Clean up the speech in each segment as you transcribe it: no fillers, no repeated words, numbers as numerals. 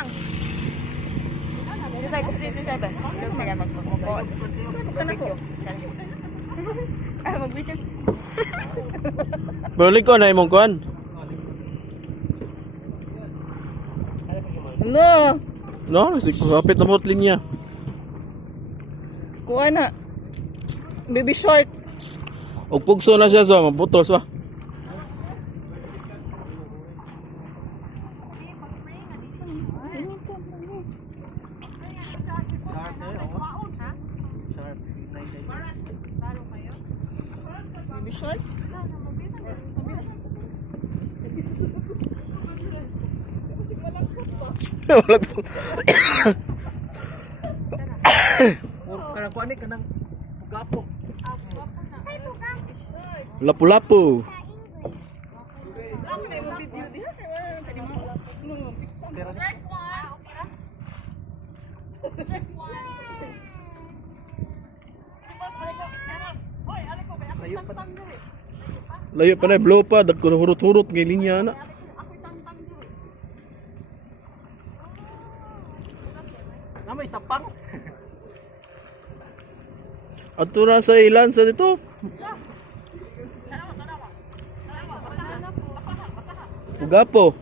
lang. Dito ba? Look sa magpapapod. Mag-video. Mag-video. Balik ko na imong kuan. No. No, si kapit na mot linya. Kuha na. Baby short. Og pugso na siya so maputos ba. Baby short. Wala po. Kanang kuan ni kanang gapo. Lapu-lapu. Ako na yung video diha kay wala kay mo. Layo pa na blow pa dagko hurot-hurot ngay linya na. Namay sapang. Ato na sa ilan sa dito. Ugapo.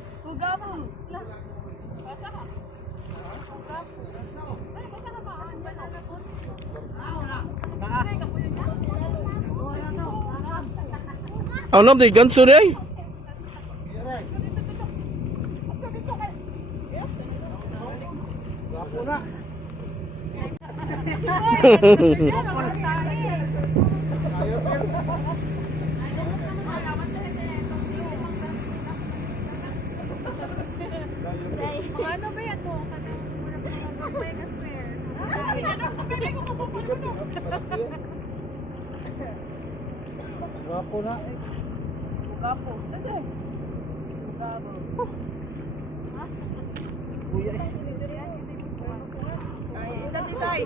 Ang nam di ganso day. Gapo na. Ano ba yan to? Mega square. Gapo na. Gapo. Gapo. Kuya. Ay, isa titay.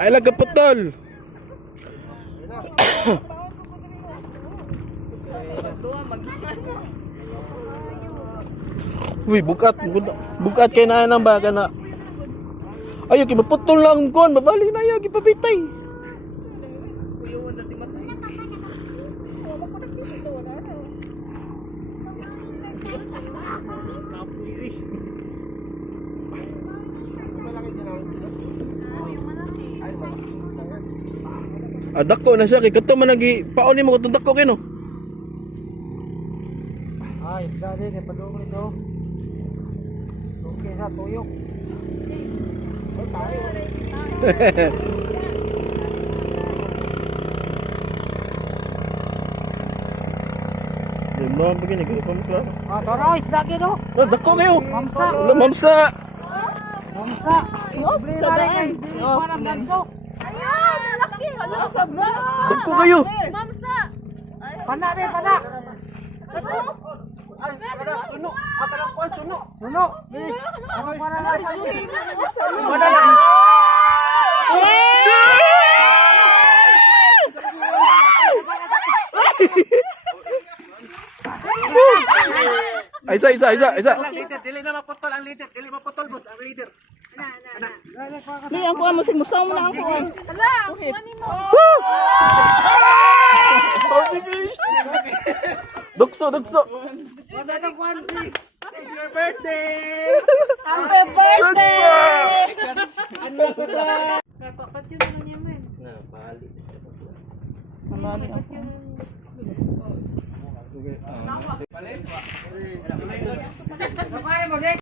Ay lagaputol. Uy, bukat. Bukat kay na nang ba kana. Ayo kiputol lang kon, babali na yo gipabitay. Kuyo dati matay. Dako na siya kay kato man nagi paon nimo kung dako kay no. Isda din padung ito. Okay sa tuyok. Oh, tayo. Demo begini ko pa mo. Tara, isda gito. Dako kayo. Mamsa. Wala mamsa. Mamsa. Sa daan. Parang ganso. Ayan! Laki! Sa vlog. Dako kayo. Mamsa! Pana be, pana. Ay, Suno. Parang kuan suno. Suno. Ano para na sa Wala na. Isa. Dili na maputol ang leader. Dili maputol boss ang leader. Ni ang kuha mo musaw mo na ang kuha. Ala! Kuhanin mo! Dukso. What's that kuan? It's your birthday. Happy birthday! Ano ko sa Papat yun naman yan, man. Mamali ang Pare mo, Dek.